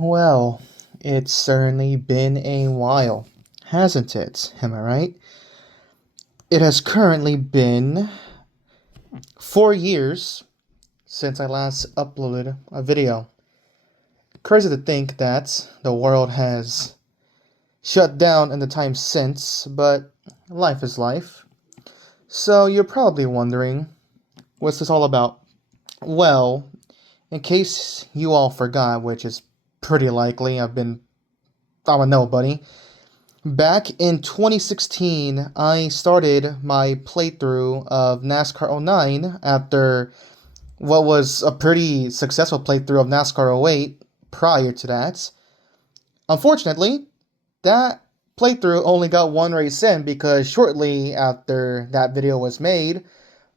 Well, it's certainly been a while, hasn't it? Am I right? It has currently been 4 years since I last uploaded a video. Crazy to think that the world has shut down in the time since, but life is life. So you're probably wondering, what's this all about? Well, in case you all forgot, which is pretty likely, I'm a nobody. Back in 2016, I started my playthrough of NASCAR '09 after what was a pretty successful playthrough of NASCAR '08 prior to that. Unfortunately, that playthrough only got one race in because shortly after that video was made,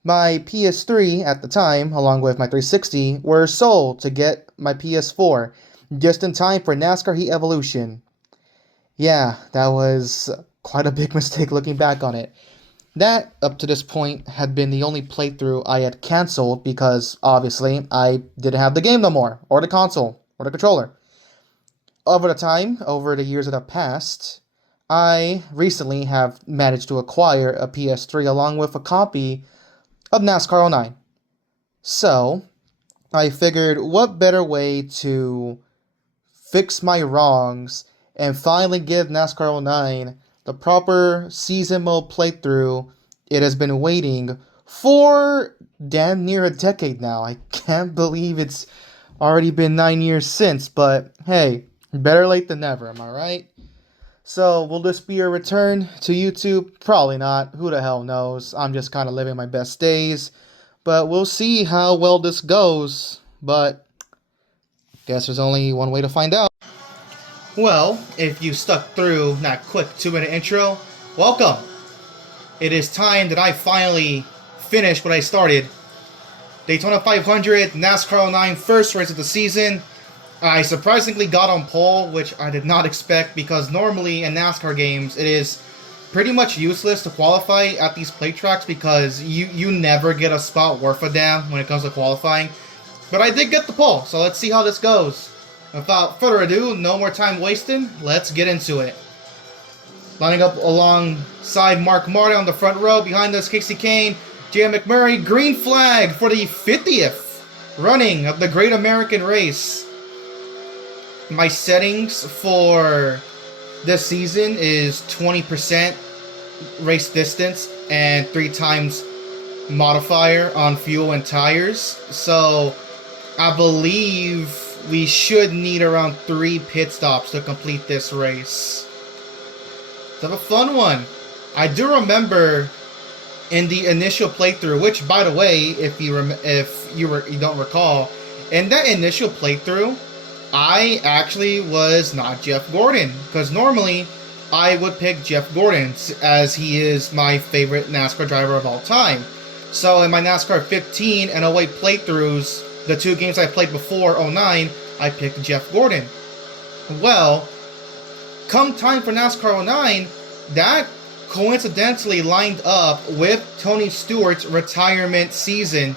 my PS3 at the time, along with my 360, were sold to get my PS4 just in time for NASCAR Heat Evolution. Yeah, that was quite a big mistake looking back on it. That, up to this point, had been the only playthrough I had cancelled because, obviously, I didn't have the game no more, or the console, or the controller. Over the years that have passed, I recently have managed to acquire a PS3 along with a copy of NASCAR '09. So, I figured what better way to fix my wrongs and finally give NASCAR '09 the proper season mode playthrough it has been waiting for damn near a decade now. I can't believe it's already been 9 years since, but hey, better late than never, am I right? So, will this be a return to YouTube? Probably not. Who the hell knows? I'm just kind of living my best days. But we'll see how well this goes. But, guess there's only one way to find out. Well, if you stuck through that quick 2-minute intro, welcome! It is time that I finally finish what I started. Daytona 500, NASCAR '09 first race of the season. I surprisingly got on pole, which I did not expect because normally in NASCAR games it is pretty much useless to qualify at these plate tracks because you never get a spot worth a damn when it comes to qualifying. But I did get the pole, so let's see how this goes. Without further ado, no more time wasting, let's get into it. Lining up alongside Mark Martin on the front row, behind us Casey Kane, J.M. McMurray, green flag for the 50th running of the Great American Race. My settings for this season is 20% race distance and 3 times modifier on fuel and tires. So I believe we should need around 3 pit stops to complete this race. Let's have a fun one. I do remember in the initial playthrough, which by the way, if you don't recall, in that initial playthrough, I actually was not Jeff Gordon, because normally I would pick Jeff Gordon as he is my favorite NASCAR driver of all time. So in my NASCAR 15 and '08 playthroughs, the 2 games I played before '09, I picked Jeff Gordon. Well, come time for NASCAR '09, that coincidentally lined up with Tony Stewart's retirement season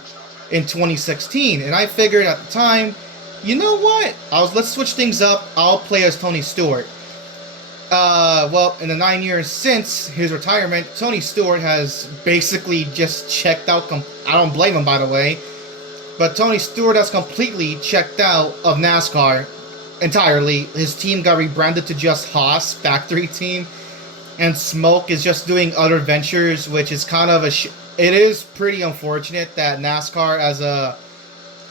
in 2016, and I figured at the time, you know what? Let's switch things up. I'll play as Tony Stewart. Well, in the 9 years since his retirement, Tony Stewart has basically just checked out. I don't blame him, by the way. But Tony Stewart has completely checked out of NASCAR entirely. His team got rebranded to just Haas Factory Team. And Smoke is just doing other ventures, which is kind of it is pretty unfortunate that NASCAR as a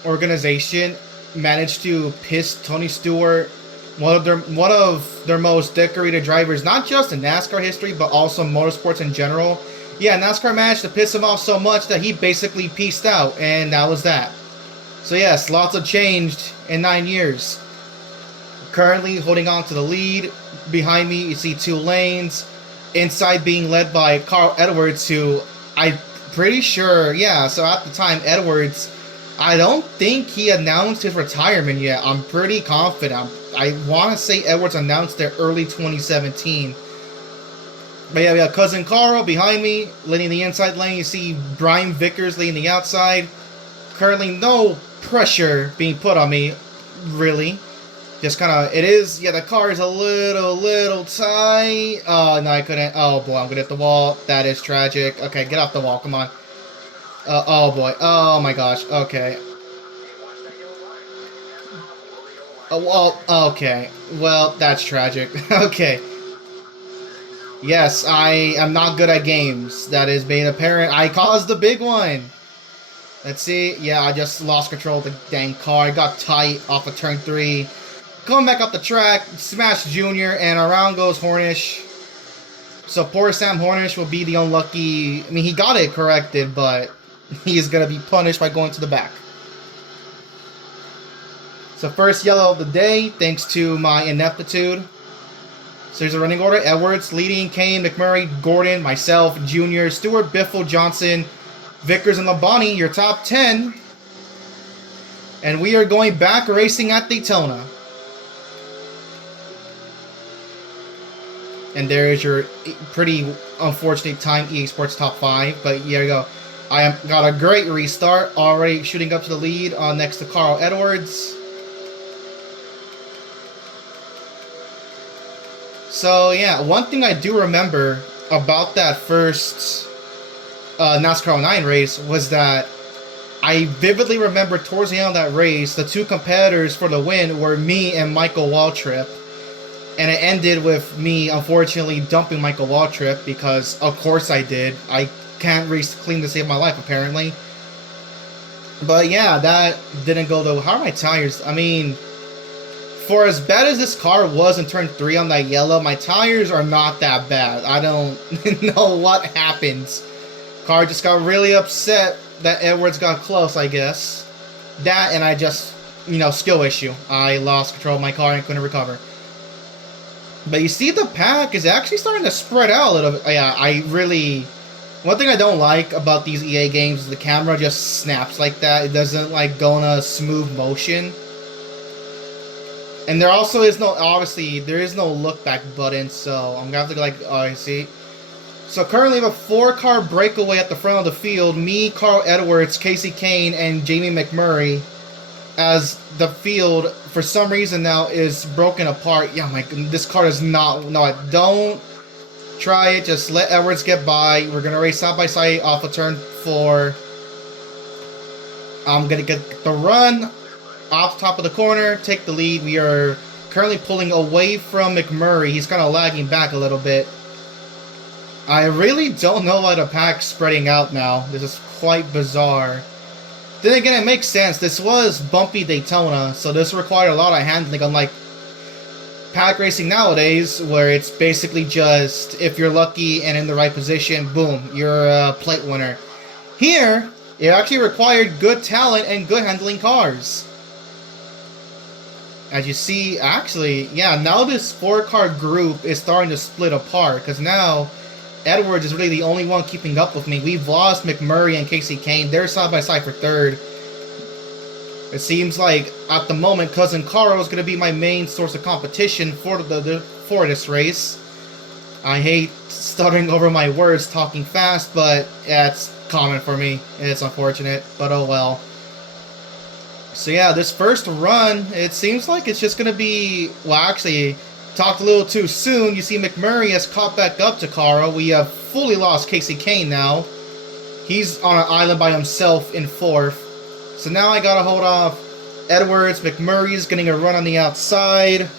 organization managed to piss Tony Stewart, one of their most decorated drivers, not just in NASCAR history, but also motorsports in general. Yeah, NASCAR managed to piss him off so much that he basically peaced out, and that was that. So yes, lots have changed in 9 years. Currently holding on to the lead. Behind me, you see 2 lanes. Inside being led by Carl Edwards, who I'm pretty sure, yeah, so at the time, Edwards, I don't think he announced his retirement yet. I'm pretty confident. I want to say Edwards announced it early 2017. But yeah, we have Cousin Carl behind me, leading the inside lane. You see Brian Vickers leading the outside. Currently no pressure being put on me, really. Just kind of, it is, yeah, the car is a little tight. Oh, no, I couldn't. Oh, boy, I'm going to hit the wall. That is tragic. Okay, get off the wall. Come on. Oh, boy. Oh, my gosh. Okay. Oh, well, okay. Well, that's tragic. Okay. Yes, I am not good at games. That is being apparent. I caused the big one. Let's see. Yeah, I just lost control of the dang car. I got tight off of turn 3. Coming back up the track, smash Junior, and around goes Hornish. So poor Sam Hornish will be the unlucky... I mean, he got it corrected, but he's going to be punished by going to the back. So first yellow of the day, thanks to my ineptitude. So here's a running order. Edwards leading, Kane, McMurray, Gordon, myself, Junior, Stewart, Biffle, Johnson, Vickers, and Labonte, your top 10. And we are going back racing at Daytona. And there is your pretty unfortunate time EA Sports Top 5. But here you go. I got a great restart. Already shooting up to the lead next to Carl Edwards. So, yeah. One thing I do remember about that first NASCAR 09 race was that I vividly remember towards the end of that race, the two competitors for the win were me and Michael Waltrip. And it ended with me, unfortunately, dumping Michael Waltrip because, of course, I did. I can't race clean to save my life, apparently. But yeah, that didn't go though. How are my tires? I mean, for as bad as this car was in turn 3 on that yellow, my tires are not that bad. I don't know what happened. Car just got really upset that Edwards got close, I guess. That and I just, skill issue. I lost control of my car and couldn't recover. But you see the pack is actually starting to spread out a little bit. Yeah, one thing I don't like about these EA games is the camera just snaps like that. It doesn't go in a smooth motion. And there also is obviously, there is no look back button, so I'm going to have to I see. So currently we have a 4-car breakaway at the front of the field. Me, Carl Edwards, Casey Kane, and Jamie McMurray. As the field, for some reason now, is broken apart. Yeah, this car is not... No, don't try it. Just let Edwards get by. We're going to race side by side off of turn 4. I'm going to get the run off top of the corner, take the lead. We are currently pulling away from McMurray. He's kind of lagging back a little bit. I really don't know why the pack's spreading out now. This is quite bizarre. Then again, it makes sense. This was bumpy Daytona, so this required a lot of handling, unlike pack racing nowadays, where it's basically just, if you're lucky and in the right position, boom, you're a plate winner. Here, it actually required good talent and good handling cars. As you see, actually, yeah, now this 4-car group is starting to split apart, because now Edwards is really the only one keeping up with me. We've lost McMurray and Casey Kane. They're side by side for 3rd. It seems like, at the moment, Cousin Carl is going to be my main source of competition for for this race. I hate stuttering over my words, talking fast, but yeah, it's common for me. It's unfortunate, but oh well. So yeah, this first run, it seems like it's just going to be... Well, actually... Talked a little too soon. You see McMurray has caught back up to Carl. We have fully lost Casey Kane now. He's on an island by himself in 4th. So now I gotta hold off Edwards. McMurray's getting a run on the outside.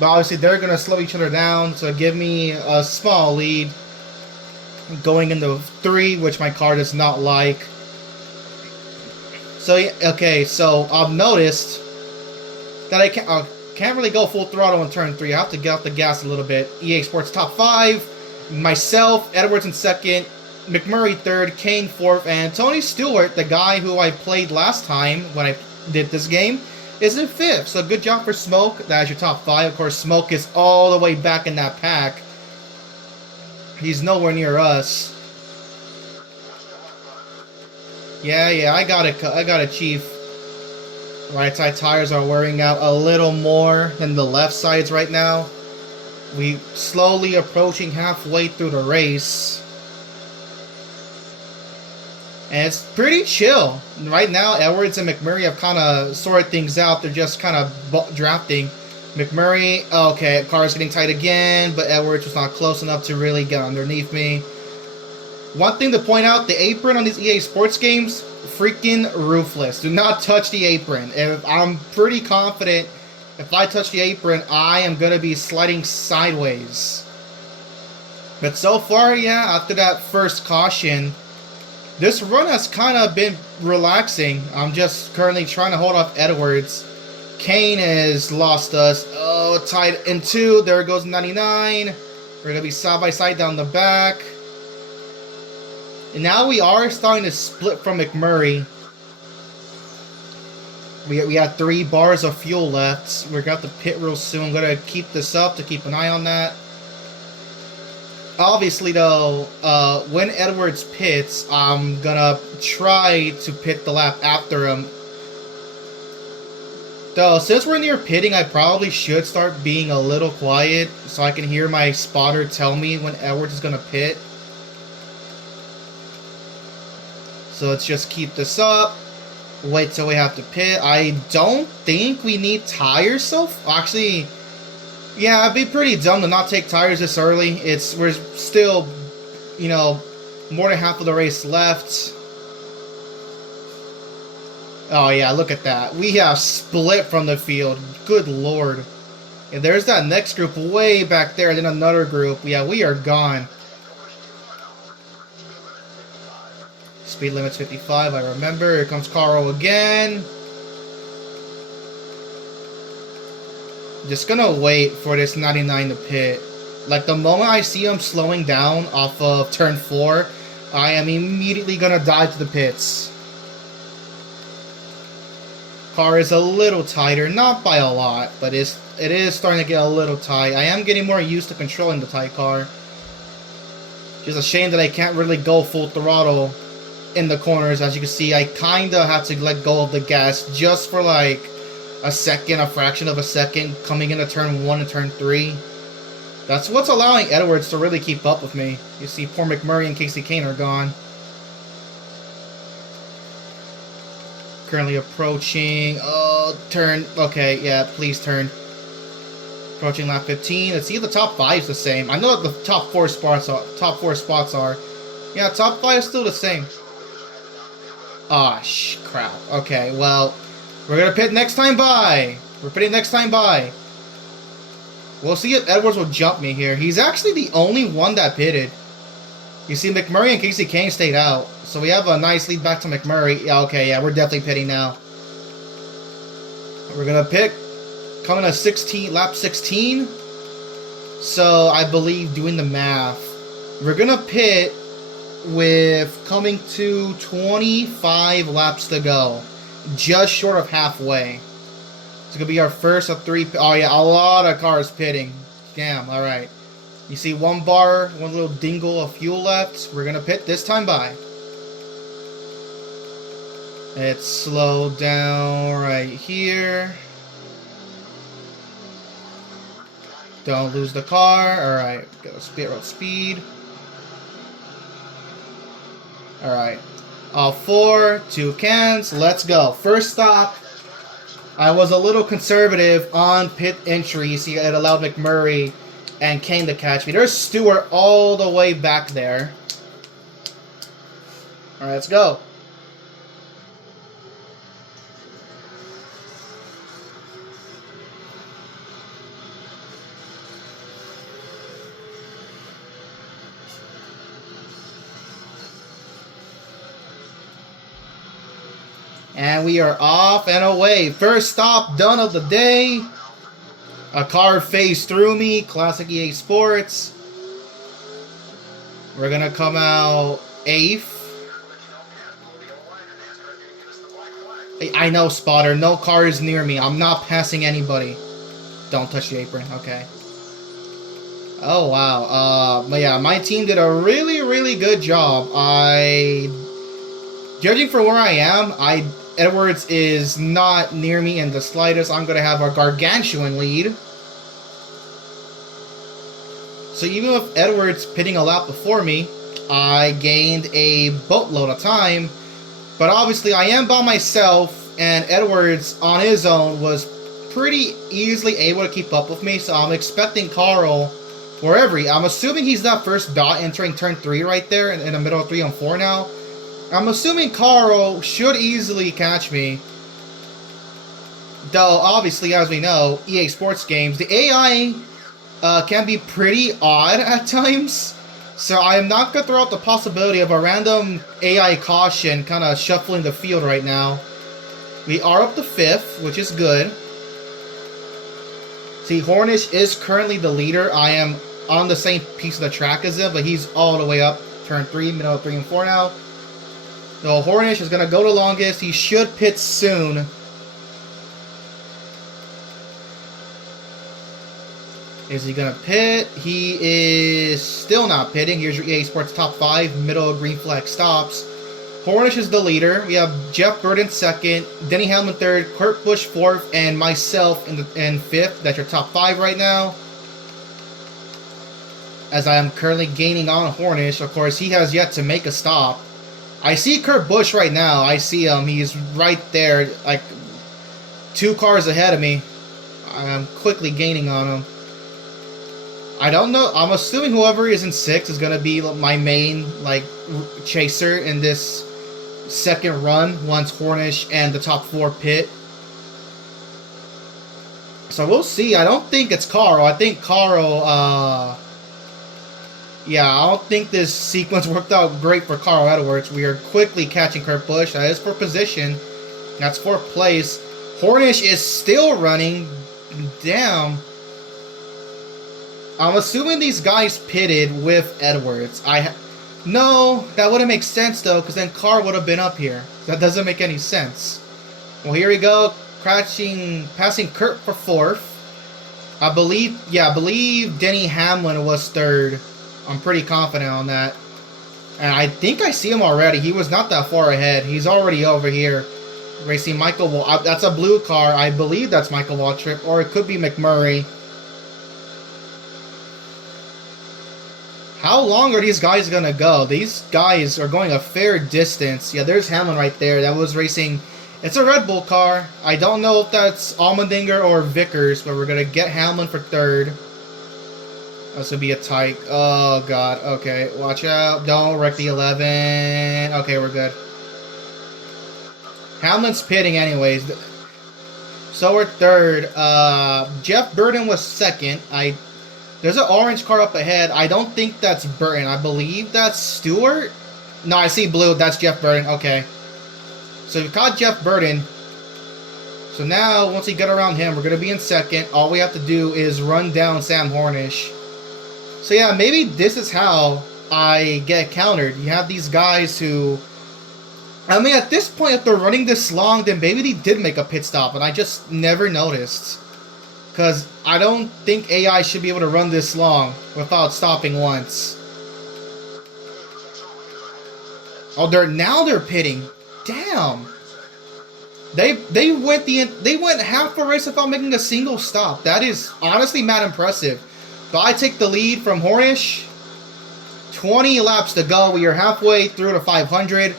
But obviously they're gonna slow each other down. So give me a small lead. Going into 3, which my car does not like. So, okay, so I've noticed that I can't really go full throttle in turn 3. I have to get off the gas a little bit. EA Sports Top 5, myself, Edwards in 2nd, McMurray 3rd, Kane 4th, and Tony Stewart, the guy who I played last time when I did this game, is in 5th. So good job for Smoke. That is your top 5. Of course, Smoke is all the way back in that pack. He's nowhere near us. Yeah, I got it, Chief. Right side tires are wearing out a little more than the left sides right now. We slowly approaching halfway through the race. And it's pretty chill. Right now, Edwards and McMurray have kind of sorted things out. They're just kind of drafting. McMurray, okay, car's getting tight again, but Edwards was not close enough to really get underneath me. One thing to point out, the apron on these EA Sports games, freaking ruthless. Do not touch the apron. I'm pretty confident if I touch the apron, I am going to be sliding sideways. But so far, yeah, after that first caution, this run has kind of been relaxing. I'm just currently trying to hold off Edwards. Kane has lost us. Oh, tied in 2. There goes 99. We're going to be side by side down the back. And now we are starting to split from McMurray. We got 3 bars of fuel left. We're going to have to pit real soon. I'm going to keep this up to keep an eye on that. Obviously, though, when Edwards pits, I'm going to try to pit the lap after him. Though, since we're near pitting, I probably should start being a little quiet so I can hear my spotter tell me when Edwards is going to pit. So let's just keep this up. Wait till we have to pit. I don't think we need tires so actually, yeah, it'd be pretty dumb to not take tires this early. We're still, you know, more than half of the race left. Oh yeah, look at that. We have split from the field. Good lord. And there's that next group way back there, then another group. Yeah, we are gone. Speed limit's 55, I remember. Here comes Carl again. Just gonna wait for this 99 to pit. Like, the moment I see him slowing down off of turn 4, I am immediately gonna dive to the pits. Car is a little tighter, not by a lot, but it is starting to get a little tight. I am getting more used to controlling the tight car. Just a shame that I can't really go full throttle in the corners. As you can see, I kinda have to let go of the gas just for like a second, a fraction of a second, coming into turn 1 and turn 3. That's what's allowing Edwards to really keep up with me. You see, poor McMurray and Casey Kane are gone. Currently approaching, turn, okay, yeah, please turn. Approaching lap 15. Let's see if the top 5 is the same. I know that the top 4 spots are. Yeah, top 5 is still the same. Ah, crap. Okay, well, we're gonna pit next time by. We're pitting next time by. We'll see if Edwards will jump me here. He's actually the only one that pitted. You see, McMurray and Casey Kane stayed out. So we have a nice lead back to McMurray. Yeah, okay, yeah, we're definitely pitting now. We're gonna pit coming to lap 16. So I believe, doing the math, we're gonna pit with coming to 25 laps to go, just short of halfway. It's gonna be our first of 3. Oh yeah, a lot of cars pitting. Damn. All right. You see, 1 bar, 1 little dingle of fuel left. We're gonna pit this time by. It's slowed down right here. Don't lose the car. All right, go pit road speed. Alright. All 4, 2 cans, let's go. First stop. I was a little conservative on pit entry. See, it allowed McMurray and Kane to catch me. There's Stewart all the way back there. Alright, let's go. And we are off and away. First stop done of the day. A car phased through me. Classic EA Sports. We're going to come out 8th. I know, spotter. No car is near me. I'm not passing anybody. Don't touch the apron. Okay. Oh, wow. But yeah, my team did a really, really good job. Judging from where I am, Edwards is not near me in the slightest. I'm going to have a gargantuan lead. So even with Edwards pitting a lap before me, I gained a boatload of time. But obviously, I am by myself, and Edwards on his own was pretty easily able to keep up with me. So I'm expecting Carl, wherever I'm assuming he's that first dot entering turn 3 right there in the middle of 3 and 4 now. I'm assuming Carl should easily catch me. Though, obviously, as we know, EA Sports games, the AI can be pretty odd at times. So I am not going to throw out the possibility of a random AI caution kind of shuffling the field right now. We are up to 5th, which is good. See, Hornish is currently the leader. I am on the same piece of the track as him, but he's all the way up. Turn 3, middle of 3 and 4 now. So Hornish is going to go the longest. He should pit soon. Is he going to pit? He is still not pitting. Here's your EA Sports top 5. Middle green flag stops. Hornish is the leader. We have Jeff Burton 2nd, Denny Hamlin 3rd, Kurt Busch 4th, and myself in 5th. That's your top 5 right now. As I am currently gaining on Hornish. Of course, he has yet to make a stop. I see Kurt Busch right now. I see him. He's right there, like 2 cars ahead of me. I'm quickly gaining on him. I don't know. I'm assuming whoever is in 6th is going to be my main chaser in this second run once Hornish and the top 4 pit. So we'll see. I don't think it's Carl. I think Carl, yeah, I don't think this sequence worked out great for Carl Edwards. We are quickly catching Kurt Busch. That is for position. That's 4th place. Hornish is still running. Damn. I'm assuming these guys pitted with Edwards. No, that wouldn't make sense though, because then Carl would have been up here. That doesn't make any sense. Well, here we go, passing Kurt for 4th. I believe Denny Hamlin was 3rd. I'm pretty confident on that. And I think I see him already. He was not that far ahead. He's already over here. Racing Michael that's a blue car. I believe that's Michael Waltrip, or it could be McMurray. How long are these guys going to go? These guys are going a fair distance. Yeah, there's Hamlin right there. That was racing. It's a Red Bull car. I don't know if that's Allmendinger or Vickers, but we're going to get Hamlin for 3rd. This would be a tight. Oh, God. Okay, watch out. Don't wreck the 11. Okay, we're good. Hamlin's pitting anyways. So we're 3rd. Jeff Burton was 2nd. There's an orange car up ahead. I don't think that's Burton. I believe that's Stewart. No, I see blue. That's Jeff Burton. Okay. So we caught Jeff Burton. So now, once we get around him, we're going to be in 2nd. All we have to do is run down Sam Hornish. So yeah, maybe this is how I get countered. You have these guys who... I mean, at this point, if they're running this long, then maybe they did make a pit stop, and I just never noticed. Because I don't think AI should be able to run this long without stopping once. Oh, they're pitting. Damn. They went half a race without making a single stop. That is honestly mad impressive. But I take the lead from Hornish. 20 laps to go. We are halfway through to 500.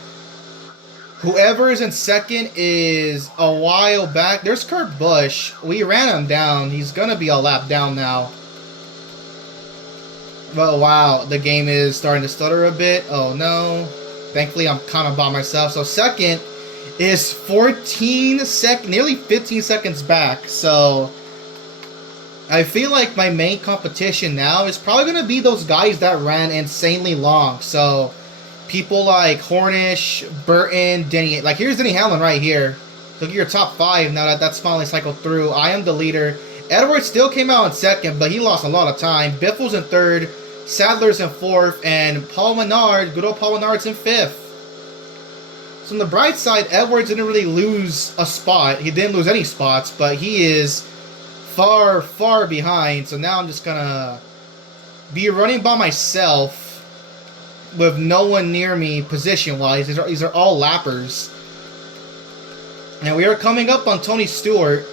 Whoever is in 2nd is a while back. There's Kurt Busch. We ran him down. He's going to be a lap down now. But wow, the game is starting to stutter a bit. Oh no. Thankfully, I'm kind of by myself. So 2nd is 14 nearly 15 seconds back. So I feel like my main competition now is probably going to be those guys that ran insanely long. So people like Hornish, Burton, Denny. Like, here's Denny Hamlin right here. Look at your top 5 now that that's finally cycled through. I am the leader. Edwards still came out in 2nd, but he lost a lot of time. Biffle's in 3rd. Sadler's in 4th. And Paul Menard, good old Paul Menard's in 5th. So on the bright side, Edwards didn't really lose a spot. He didn't lose any spots, but he is far, far behind. So now I'm just going to be running by myself with no one near me position-wise. These are all lappers. And we are coming up on Tony Stewart.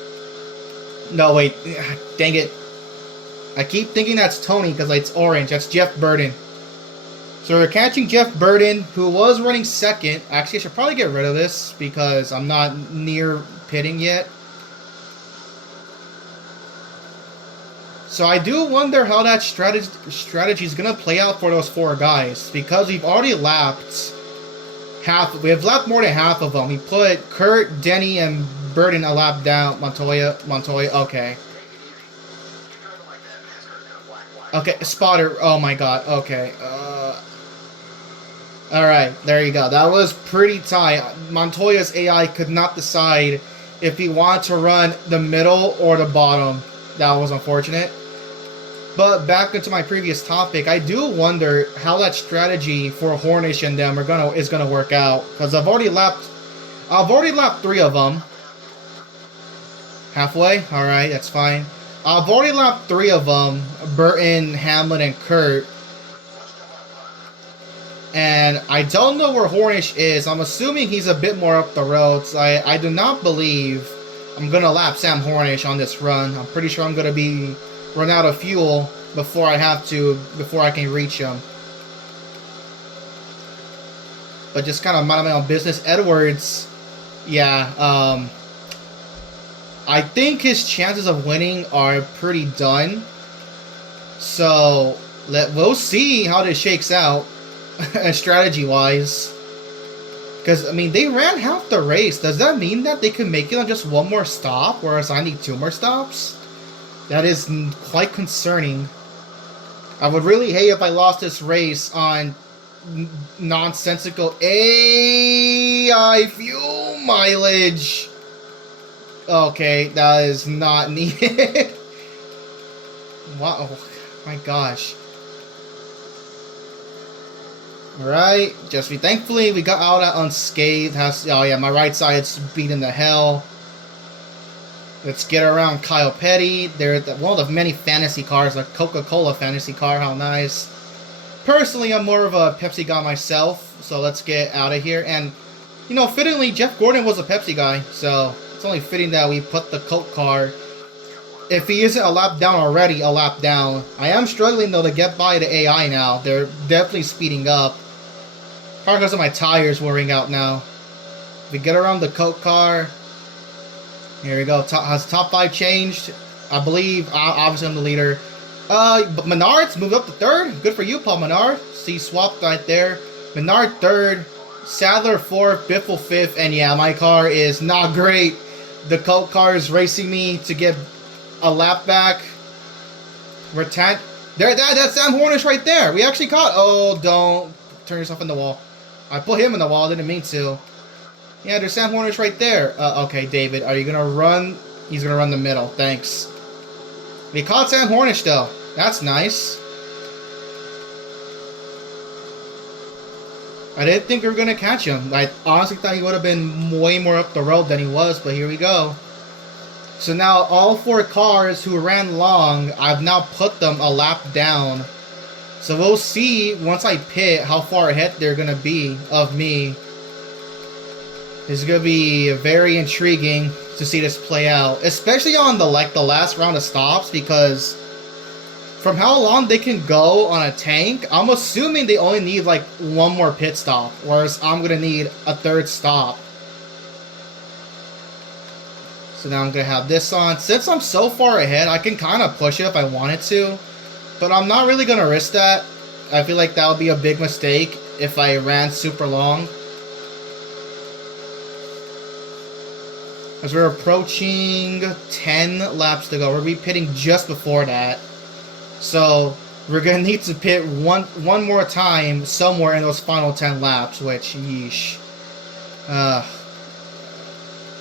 No, wait. Dang it. I keep thinking that's Tony because it's orange. That's Jeff Burton. So we're catching Jeff Burden, who was running second. Actually, I should probably get rid of this because I'm not near pitting yet. So I do wonder how that strategy is going to play out for those 4 guys. Because we've already lapped half. We have lapped more than half of them. We put Kurt, Denny, and Burden a lap down. Montoya, okay. Okay, spotter. Oh my god, okay. Alright, there you go. That was pretty tight. Montoya's AI could not decide if he wanted to run the middle or the bottom. That was unfortunate. But back into my previous topic, I do wonder how that strategy for Hornish and them is gonna work out. Because I've already lapped 3 of them. Halfway? Alright, that's fine. I've already lapped 3 of them. Burton, Hamlin, and Kurt. And I don't know where Hornish is. I'm assuming he's a bit more up the road. So I do not believe I'm going to lap Sam Hornish on this run. I'm pretty sure I'm going to run out of fuel before I can reach him. But just kind of mind my own business. Edwards, yeah, I think his chances of winning are pretty done. So we'll see how this shakes out. Strategy-wise. Because, I mean, they ran half the race. Does that mean that they can make it on just 1 more stop, whereas I need 2 more stops? That is quite concerning. I would really hate if I lost this race on nonsensical AI fuel mileage. Okay, that is not needed. Wow, oh my gosh. Alright, thankfully we got out unscathed. Oh yeah, my right side's beating the hell. Let's get around Kyle Petty. They're one of the many fantasy cars, a Coca-Cola fantasy car, how nice. Personally, I'm more of a Pepsi guy myself, so let's get out of here. And, you know, fittingly, Jeff Gordon was a Pepsi guy, so it's only fitting that we put the Coke car. If he isn't a lap down already, a lap down. I am struggling, though, to get by the AI now. They're definitely speeding up. Probably because of my tires wearing out now. We get around the Coke car. Here we go. Has top 5 changed? I believe. Obviously, I'm the leader. But Menard's moved up to 3rd. Good for you, Paul Menard. See, swapped right there. Menard 3rd. Sadler 4th. Biffle 5th. And yeah, my car is not great. The Coke car is racing me to get a lap back. We're there. That's Sam Hornish right there. We actually caught. Oh, don't turn yourself in the wall. I put him in the wall. Didn't mean to. Yeah, there's Sam Hornish right there. Okay, David, are you gonna run? He's gonna run the middle. Thanks. We caught Sam Hornish though. That's nice. I didn't think we were gonna catch him. I honestly thought he would have been way more up the road than he was, but here we go. So now all 4 cars who ran long, I've now put them a lap down. So we'll see once I pit how far ahead they're gonna be of me. It's gonna be very intriguing to see this play out, especially on the last round of stops, because from how long they can go on a tank, I'm assuming they only need like 1 more pit stop, whereas I'm gonna need a 3rd stop. So now I'm gonna have this on. Since I'm so far ahead, I can kind of push it if I wanted to, but I'm not really gonna risk that. I feel like that would be a big mistake if I ran super long. As we're approaching 10 laps to go, we're pitting just before that. So we're gonna need to pit one more time somewhere in those final 10 laps, which yeesh.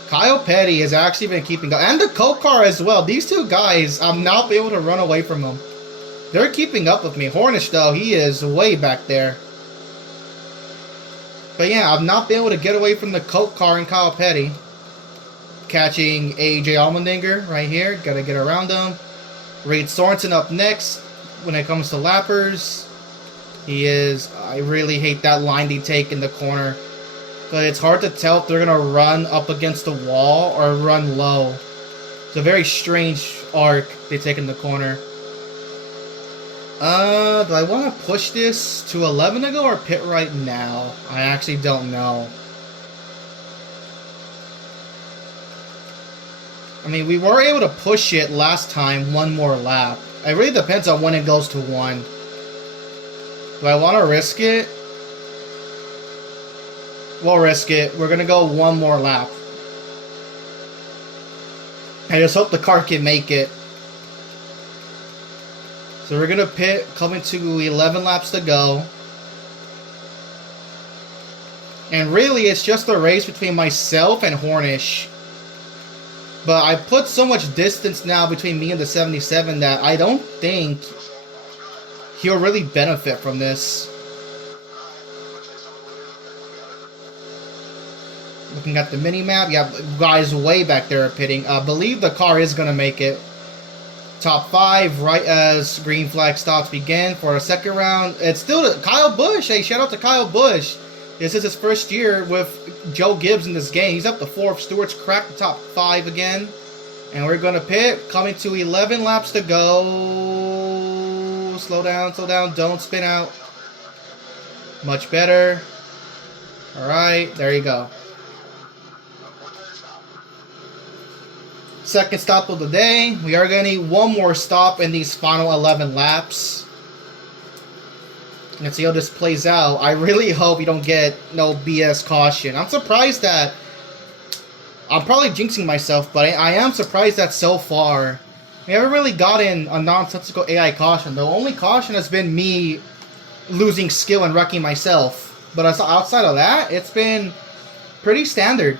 Kyle Petty has actually been keeping up, and the Coke car as well. These 2 guys, I'm not able to run away from them. They're keeping up with me. Hornish though, he is way back there. But yeah, I've not been able to get away from the Coke car and Kyle Petty. Catching AJ Allmendinger right here. Gotta get around him. Reed Sorensen up next when it comes to lappers. He is... I really hate that line they take in the corner. But it's hard to tell if they're gonna run up against the wall or run low. It's a very strange arc they take in the corner. Do I want to push this to 11 to go or pit right now? I actually don't know. I mean, we were able to push it last time one more lap. It really depends on when it goes to 1. Do I want to risk it? We'll risk it. We're going to go one more lap. I just hope the car can make it. So we're going to pit, coming to 11 laps to go. And really, it's just a race between myself and Hornish. But I put so much distance now between me and the 77 that I don't think he'll really benefit from this. Looking at the mini-map, yeah, guys way back there are pitting. I believe the car is going to make it. Top 5, right as green flag stops begin for a second round. It's still Kyle Busch. Hey, shout out to Kyle Busch. This is his first year with Joe Gibbs in this game. He's up to 4. Stewart's cracked the top 5 again. And we're going to pit. Coming to 11 laps to go. Slow down, don't spin out. Much better. Alright, there you go. Second stop of the day. We are going to need one more stop in these final 11 laps. Let's see how this plays out. I really hope you don't get no BS caution. I'm surprised that... I'm probably jinxing myself, but I am surprised that so far we haven't really gotten a nonsensical AI caution. The only caution has been me losing skill and wrecking myself. But outside of that, it's been pretty standard.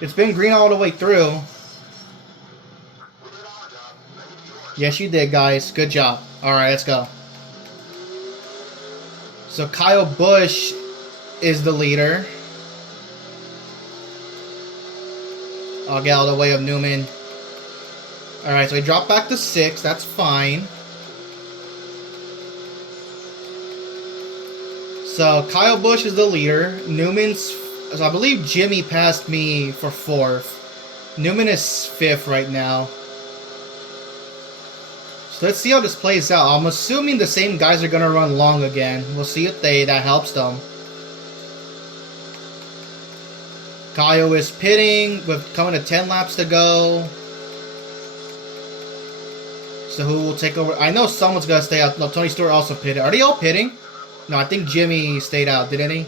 It's been green all the way through. Yes, you did, guys. Good job. Alright, let's go. So Kyle Busch is the leader. I'll get out of the way of Newman. Alright, so he dropped back to 6. That's fine. So Kyle Busch is the leader. Newman's... So I believe Jimmy passed me for 4th. Newman is 5th right now. So let's see how this plays out. I'm assuming the same guys are going to run long again. We'll see if that helps them. Kyle is pitting with coming to 10 laps to go. So who will take over? I know someone's going to stay out. No, Tony Stewart also pitted. Are they all pitting? No, I think Jimmy stayed out, didn't he?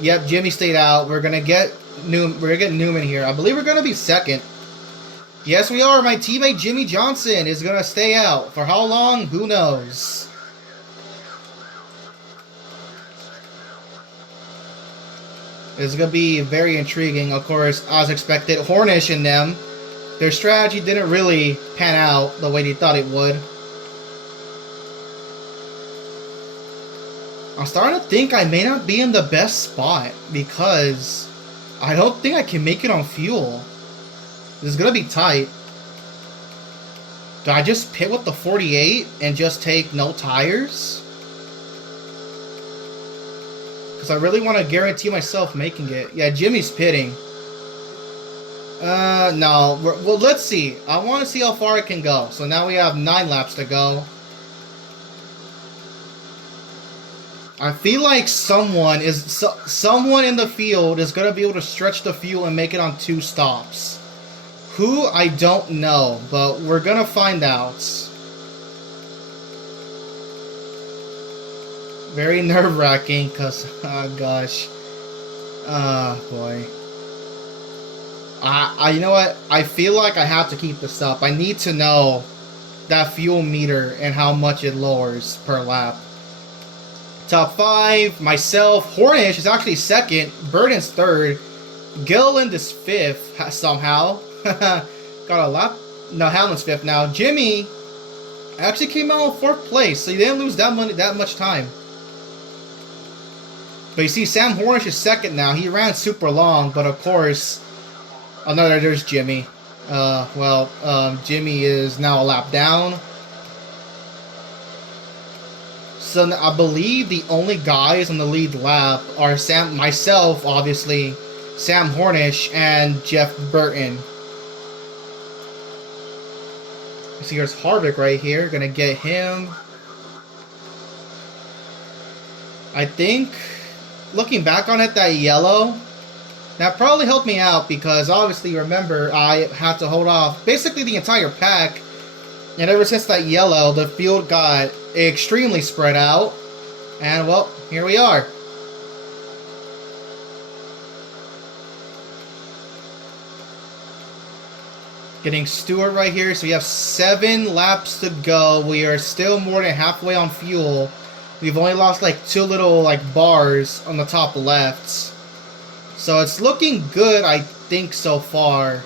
Yep, Jimmy stayed out. We're going to get Newman here. I believe we're going to be second. Yes, we are. My teammate Jimmy Johnson is going to stay out. For how long? Who knows? It's going to be very intriguing. Of course, as expected, Hornish and them, their strategy didn't really pan out the way they thought it would. I'm starting to think I may not be in the best spot because I don't think I can make it on fuel. This is going to be tight. Do I just pit with the 48 and just take no tires? Because I really want to guarantee myself making it. Yeah, Jimmy's pitting. No. Well, let's see. I want to see how far it can go. So now we have 9 laps to go. I feel like someone in the field is going to be able to stretch the fuel and make it on 2 stops. Who, I don't know, but we're going to find out. Very nerve-wracking, because, oh gosh. Boy. You know what? I feel like I have to keep this up. I need to know that fuel meter and how much it lowers per lap. Top 5, myself. Hornish is actually 2nd. Burden's 3rd. Gilliland is 5th, somehow. Got a lap. No, Hamlin's 5th now. Jimmy actually came out in 4th place, so he didn't lose that much time. But you see, Sam Hornish is 2nd now. He ran super long, but of course, there's Jimmy. Jimmy is now a lap down. So I believe the only guys on the lead lap are myself, obviously, Sam Hornish, and Jeff Burton. So here's Harvick right here. Gonna get him. I think, looking back on it, that yellow, that probably helped me out because obviously, remember, I had to hold off basically the entire pack. And ever since that yellow, the field got extremely spread out. And, well, here we are. Getting Stewart right here. So we have 7 laps to go. We are still more than halfway on fuel. We've only lost like 2 little like bars on the top left. So it's looking good, I think, so far.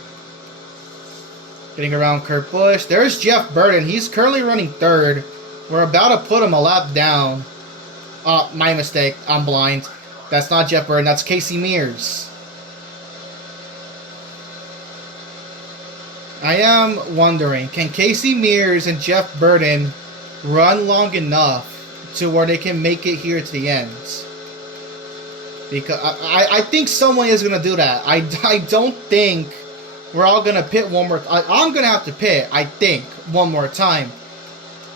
Getting around Kurt Busch. There's Jeff Burton. He's currently running 3rd. We're about to put him a lap down. My mistake. I'm blind. That's not Jeff Burton. That's Casey Mears. I am wondering, can Casey Mears and Jeff Burton run long enough to where they can make it here to the end? Because I think someone is going to do that. I don't think we're all going to pit one more. I'm going to have to pit, I think, one more time.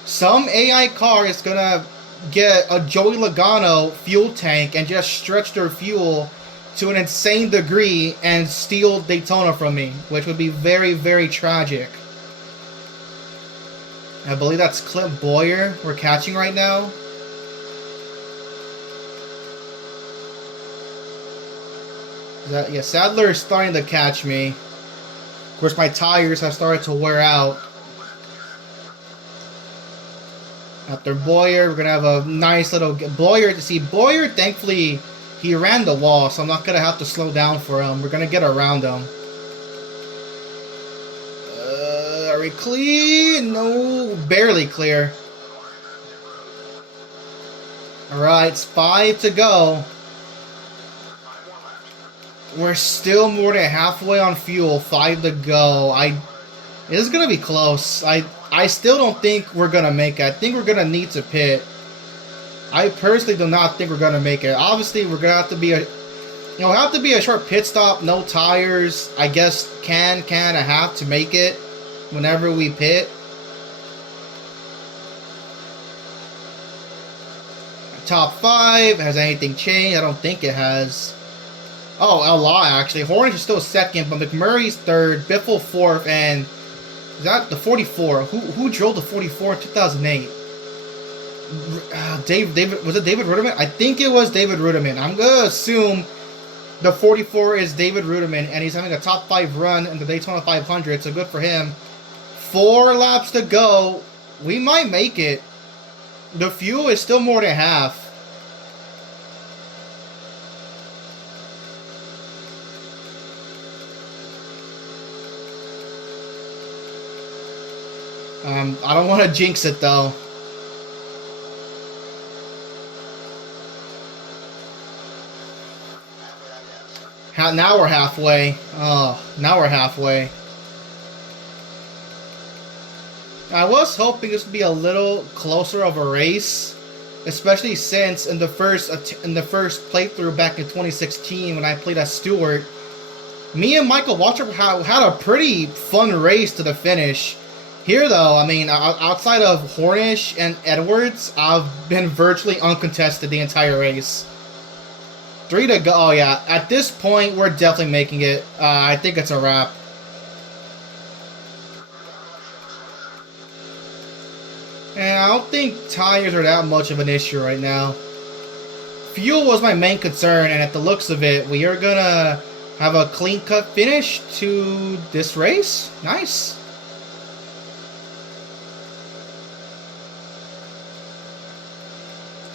Some AI car is going to get a Joey Logano fuel tank and just stretch their fuel to an insane degree and steal Daytona from me, which would be very, very tragic. I believe that's Clint Boyer we're catching right now. Yeah, Sadler is starting to catch me. Of course, my tires have started to wear out. After Boyer, we're going to have a nice little... Boyer, to see, Boyer, thankfully, he ran the wall, so I'm not going to have to slow down for him. We're going to get around him. Are we clear? No, barely clear. Alright, it's 5 to go. We're still more than halfway on fuel. 5 to go. This is going to be close. I still don't think we're going to make it. I think we're going to need to pit. I personally do not think we're going to make it. Obviously, we're going to have to be a short pit stop, no tires. I guess can and a half to make it whenever we pit. Top 5, has anything changed? I don't think it has. Oh, a lot actually. Hornish is still 2nd, but McMurray's 3rd, Biffle 4th, and is that the 44? Who drove the 44 in 2008? David, was it David Ruderman? I think it was David Ruderman. I'm gonna assume the 44 is David Ruderman, and he's having a top 5 run in the Daytona 500, so good for him. 4 laps to go. We might make it. The fuel is still more than half. I don't want to jinx it though. Now we're halfway. Oh, now we're halfway. I was hoping this would be a little closer of a race, especially since in the first playthrough back in 2016 when I played as Stewart, me and Michael Waltrip had a pretty fun race to the finish. Here, though, I mean, outside of Hornish and Edwards, I've been virtually uncontested the entire race. 3 to go. Oh, yeah. At this point, we're definitely making it. I think it's a wrap. And I don't think tires are that much of an issue right now. Fuel was my main concern, and at the looks of it, we are going to have a clean-cut finish to this race. Nice.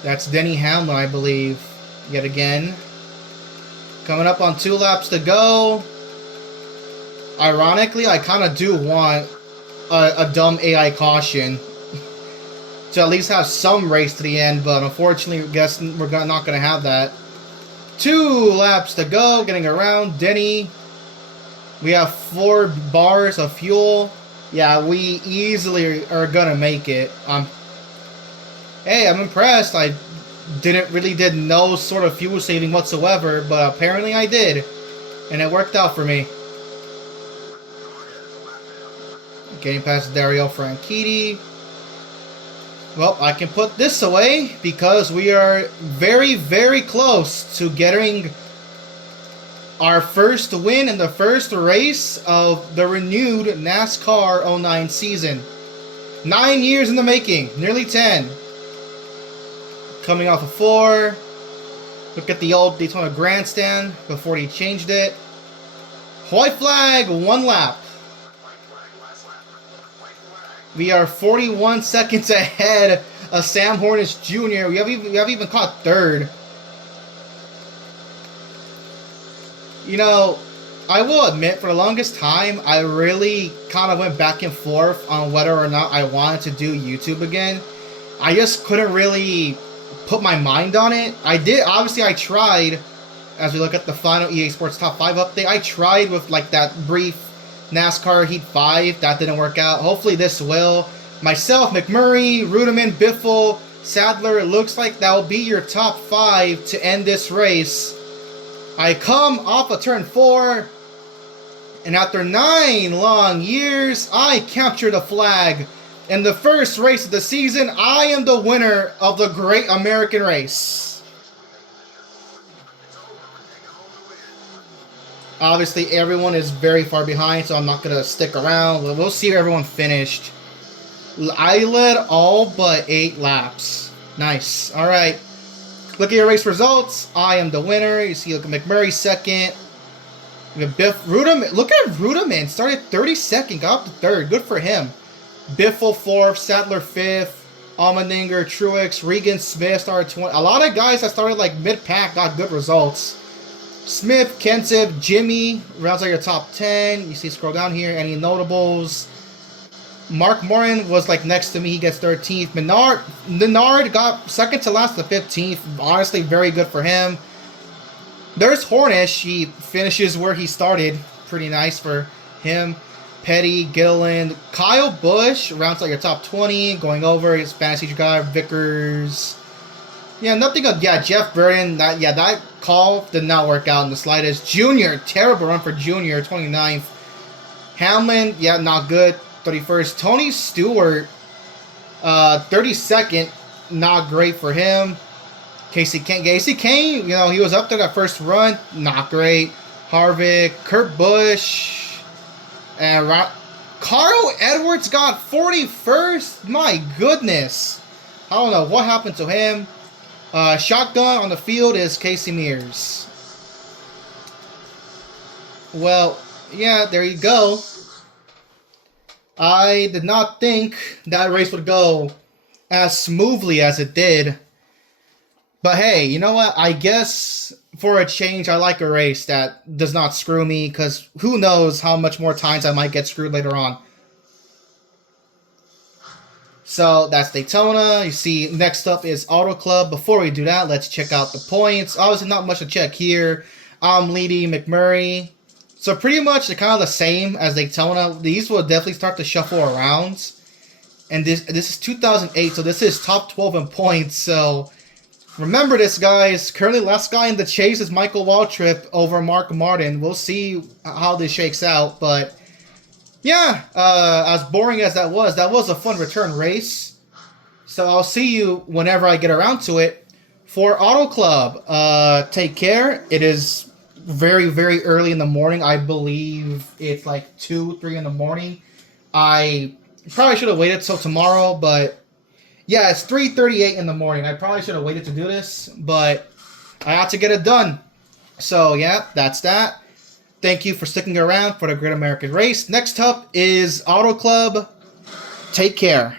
That's Denny Hamlin, I believe, yet again. Coming up on 2 laps to go. Ironically, I kind of do want a dumb AI caution to at least have some race to the end, but unfortunately, I guess we're not going to have that. 2 laps to go, getting around Denny. We have 4 bars of fuel. Yeah, we easily are going to make it. Hey, I'm impressed. I did no sort of fuel saving whatsoever, but apparently I did, and it worked out for me. Getting past Dario Franchitti. Well, I can put this away because we are very, very close to getting our first win in the first race of the renewed NASCAR '09 season. 9 years in the making, nearly 10. Coming off of 4. Look at the old Daytona grandstand before he changed it. White flag, 1 lap. We are 41 seconds ahead of Sam Hornish Jr. We have even caught 3rd. You know, I will admit, for the longest time, I really kind of went back and forth on whether or not I wanted to do YouTube again. I just couldn't really put my mind on it. I did, obviously I tried, as we look at the final EA Sports Top 5 update, I tried with like that brief NASCAR Heat 5, that didn't work out. Hopefully this will. Myself, McMurray, Ruderman, Biffle, Sadler, it looks like that will be your top 5 to end this race. I come off of turn 4, and after 9 long years, I capture the flag. In the first race of the season, I am the winner of the Great American Race. Obviously, everyone is very far behind, so I'm not going to stick around. We'll see where everyone finished. I led all but 8 laps. Nice. All right. Look at your race results. I am the winner. You see, look at McMurray second. Biff Ruderman. Look at Ruderman. Started 32nd, got up to 3rd. Good for him. Biffle 4th, Sadler 5th, Allmendinger, Truex, Regan, Smith started 20. A lot of guys that started like mid-pack got good results. Smith, Kenseth, Jimmy rounds out your top 10. You see, scroll down here. Any notables? Mark Morin was like next to me. He gets 13th. Menard got second to last to 15th. Honestly, very good for him. There's Hornish. He finishes where he started. Pretty nice for him. Petty, Gilliland, Kyle Busch rounds out your top 20. Going over his fantasy guy, Vickers. Yeah, nothing. Yeah, Jeff Burton. That call did not work out in the slightest. Junior, terrible run for Junior, 29th. Hamlin, yeah, not good, 31st. Tony Stewart, 32nd, not great for him. Casey Kane, you know, he was up there that first run, not great. Harvick, Kurt Busch. And Carl Edwards got 41st. My goodness. I don't know what happened to him. Shotgun on the field is Casey Mears. Well, yeah, there you go. I did not think that race would go as smoothly as it did. But hey, you know what? I guess for a change, I like a race that does not screw me, because who knows how much more times I might get screwed later on. So that's Daytona. You see, next up is Auto Club. Before we do that, let's check out the points. Obviously, not much to check here. I'm leading McMurray. So pretty much they're kind of the same as Daytona. These will definitely start to shuffle around. And this is 2008, so this is top 12 in points. So remember this, guys. Currently, last guy in the chase is Michael Waltrip over Mark Martin. We'll see how this shakes out. But yeah, as boring as that was a fun return race. So I'll see you whenever I get around to it. For Auto Club, take care. It is very, very early in the morning. I believe it's like 2, 3 in the morning. I probably should have waited till tomorrow, but yeah, it's 3:38 in the morning. I probably should have waited to do this, but I had to get it done. So yeah, that's that. Thank you for sticking around for the Great American Race. Next up is Auto Club. Take care.